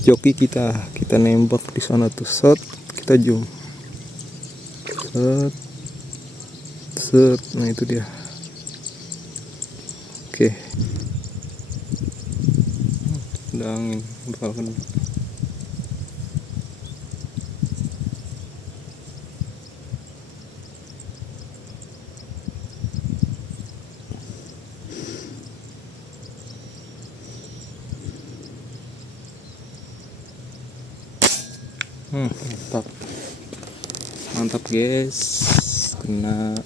joki kita nembak di sana tuh, set kita zoom, set set, nah itu dia. Oke, udah angin bakal kena. Mantap mantap guys, kena.